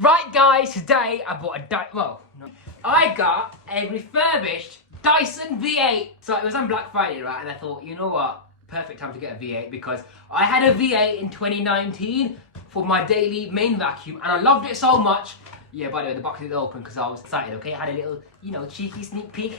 Right guys, today I bought I got a refurbished Dyson V8. So it was on Black Friday, right? And I thought, you know what? Perfect time to get a V8 because I had a V8 in 2019 for my daily main vacuum and I loved it so much. Yeah, by the way, the box is open because I was excited, okay? I had a little, cheeky sneak peek.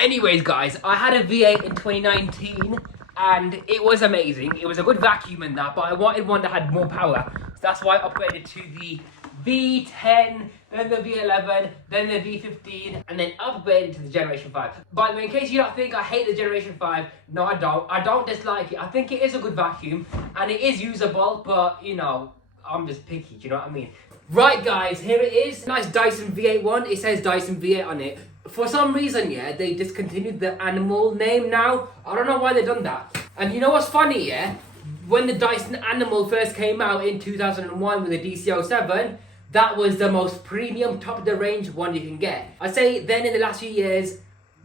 Anyways, guys, I had a V8 in 2019 and it was amazing. It was a good vacuum and that, but I wanted one that had more power. So that's why I upgraded to the V10, then the V11, then the V15, and then upgraded to the Generation 5. By the way, in case you don't think I hate the Generation 5, no I don't. I don't dislike it. I think it is a good vacuum, and it is usable, but, I'm just picky, do you know what I mean? Right guys, here it is. Nice Dyson V8 one. It says Dyson V8 on it. For some reason, yeah, they discontinued the animal name now. I don't know why they've done that. And you know what's funny, yeah? When the Dyson Animal first came out in 2001 with the DC07, that was the most premium, top-of-the-range one you can get. I'd say then in the last few years,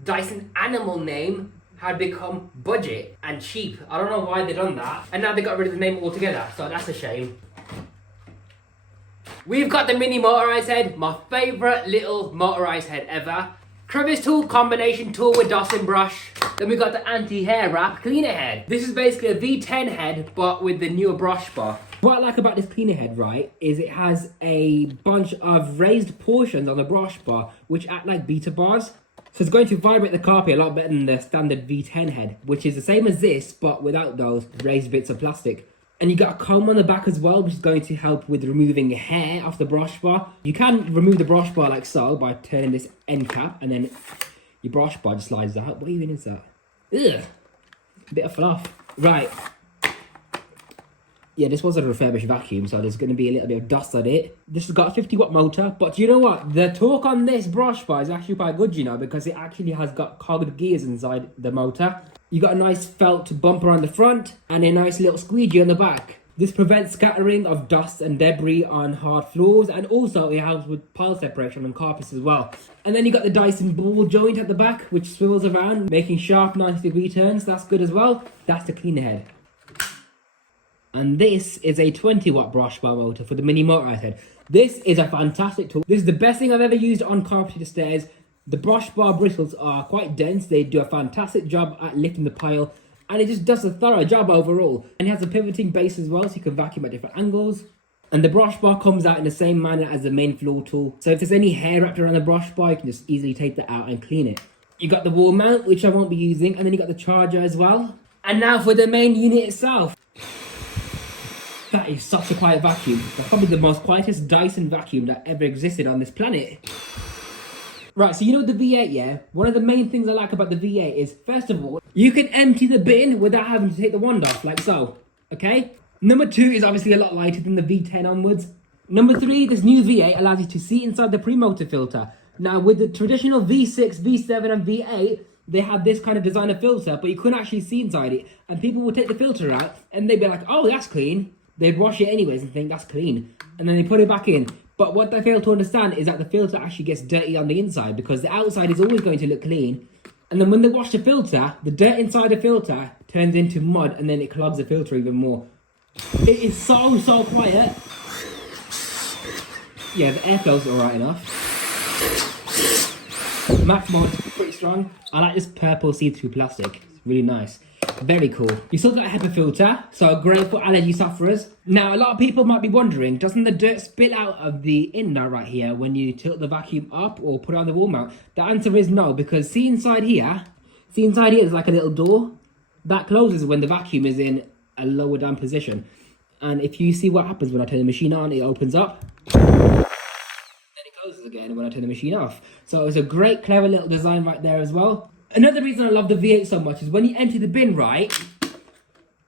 Dyson Animal name had become budget and cheap. I don't know why they done that. And now they got rid of the name altogether, so that's a shame. We've got the mini motorized head, my favourite little motorized head ever. Crevice tool, combination tool with dusting brush. Then we got the anti-hair wrap cleaner head. This is basically a V10 head, but with the newer brush bar. What I like about this cleaner head, right, is it has a bunch of raised portions on the brush bar, which act like beta bars. So it's going to vibrate the carpet a lot better than the standard V10 head, which is the same as this, but without those raised bits of plastic. And you got a comb on the back as well, which is going to help with removing hair off the brush bar. You can remove the brush bar like so by turning this end cap, and then your brush bar just slides out. What even is that? Ugh, bit of fluff. Right. Yeah, this was a refurbished vacuum, so there's going to be a little bit of dust on it. This has got a 50-watt motor, but do you know what? The torque on this brush bar is actually quite good, because it actually has got cogged gears inside the motor. You got a nice felt bumper on the front and a nice little squeegee on the back. This prevents scattering of dust and debris on hard floors, and also it helps with pile separation on carpets as well. And then you got the Dyson ball joint at the back, which swivels around, making sharp 90-degree turns. That's good as well. That's the cleaner head. And this is a 20-watt brush bar motor for the mini motorized head. This is a fantastic tool. This is the best thing I've ever used on carpeted stairs. The brush bar bristles are quite dense. They do a fantastic job at lifting the pile, and it just does a thorough job overall. And it has a pivoting base as well, so you can vacuum at different angles. And the brush bar comes out in the same manner as the main floor tool. So if there's any hair wrapped around the brush bar, you can just easily take that out and clean it. You got the wall mount, which I won't be using, and then you got the charger as well. And now for the main unit itself. That is such a quiet vacuum. That's probably the most quietest Dyson vacuum that ever existed on this planet. Right, so the V8, yeah? One of the main things I like about the V8 is, first of all, you can empty the bin without having to take the wand off, like so, okay? Number 2 is obviously a lot lighter than the V10 onwards. Number 3, this new V8 allows you to see inside the pre-motor filter. Now, with the traditional V6, V7 and V8, they had this kind of designer filter, but you couldn't actually see inside it. And people would take the filter out, and they'd be like, oh, that's clean. They'd wash it anyways and think that's clean. And then they put it back in. But what they fail to understand is that the filter actually gets dirty on the inside, because the outside is always going to look clean. And then when they wash the filter, the dirt inside the filter turns into mud, and then it clogs the filter even more. It is so quiet. Yeah, the airflow's alright enough. Max mode is pretty strong. I like this purple see-through plastic. It's really nice. Very cool. You still got a HEPA filter, so great for allergy sufferers. Now, a lot of people might be wondering, doesn't the dirt spill out of the inlet right here when you tilt the vacuum up or put it on the wall mount? The answer is no, because see inside here there's like a little door. That closes when the vacuum is in a lower down position. And if you see what happens when I turn the machine on, it opens up. Then it closes again when I turn the machine off. So it's a great, clever little design right there as well. Another reason I love the V8 so much is when you empty the bin, right,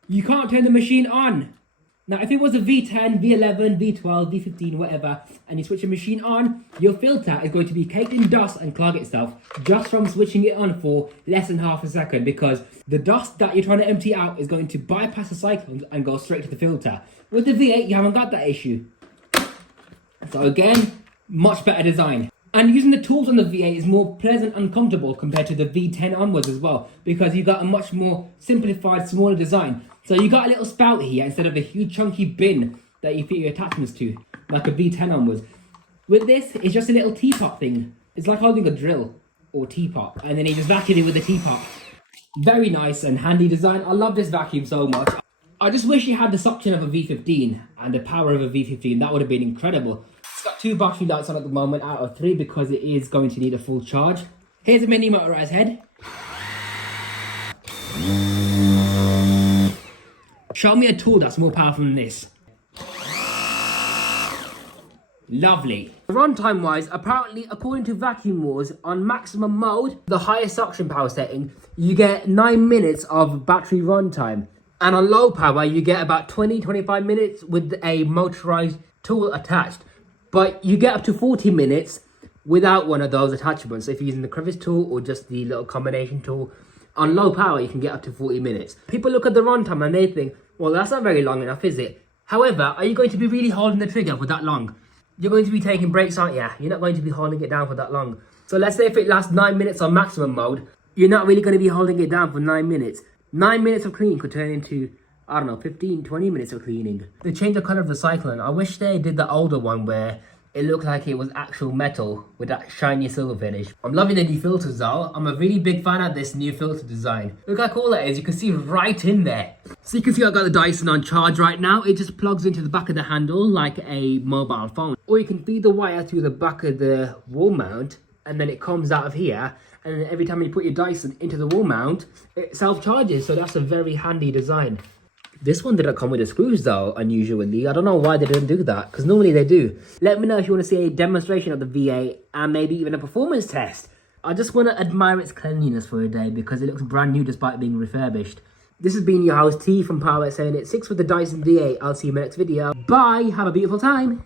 you can't turn the machine on. Now, if it was a V10, V11, V12, V15, whatever, and you switch the machine on, your filter is going to be caked in dust and clog itself just from switching it on for less than half a second, because the dust that you're trying to empty out is going to bypass the cyclones and go straight to the filter. With the V8, you haven't got that issue. So again, much better design. And using the tools on the V8 is more pleasant and comfortable compared to the V10 onwards as well, because you got a much more simplified, smaller design. So you got a little spout here instead of a huge chunky bin that you fit your attachments to, like a V10 onwards. With this, it's just a little teapot thing. It's like holding a drill or teapot, and then you just vacuum it with a teapot. Very nice and handy design. I love this vacuum so much. I just wish it had the suction of a V15 and the power of a V15. That would have been incredible. It's got 2 battery lights on at the moment out of 3 because it is going to need a full charge. Here's a mini motorized head. Show me a tool that's more powerful than this. Lovely. Runtime wise, apparently according to Vacuum Wars, on maximum mode, the highest suction power setting, you get 9 minutes of battery runtime. And on low power, you get about 20-25 minutes with a motorized tool attached. But you get up to 40 minutes without one of those attachments. So if you're using the crevice tool or just the little combination tool, on low power, you can get up to 40 minutes. People look at the runtime and they think, well, that's not very long enough, is it? However, are you going to be really holding the trigger for that long? You're going to be taking breaks, aren't you? You're not going to be holding it down for that long. So let's say if it lasts 9 minutes on maximum mode, you're not really going to be holding it down for 9 minutes. 9 minutes of cleaning could turn into, I don't know, 15-20 minutes of cleaning. They changed the colour of the cyclone. I wish they did the older one where it looked like it was actual metal with that shiny silver finish. I'm loving the new filters though. I'm a really big fan of this new filter design. Look how cool that is. You can see right in there. So you can see I've got the Dyson on charge right now. It just plugs into the back of the handle like a mobile phone. Or you can feed the wire through the back of the wall mount and then it comes out of here. And then every time you put your Dyson into the wall mount, it self-charges. So that's a very handy design. This one didn't come with the screws though, unusually. I don't know why they didn't do that, because normally they do. Let me know if you want to see a demonstration of the V8 and maybe even a performance test. I just want to admire its cleanliness for a day because it looks brand new despite being refurbished. This has been your host T from Power 786 with the Dyson V8. I'll see you in my next video. Bye, have a beautiful time.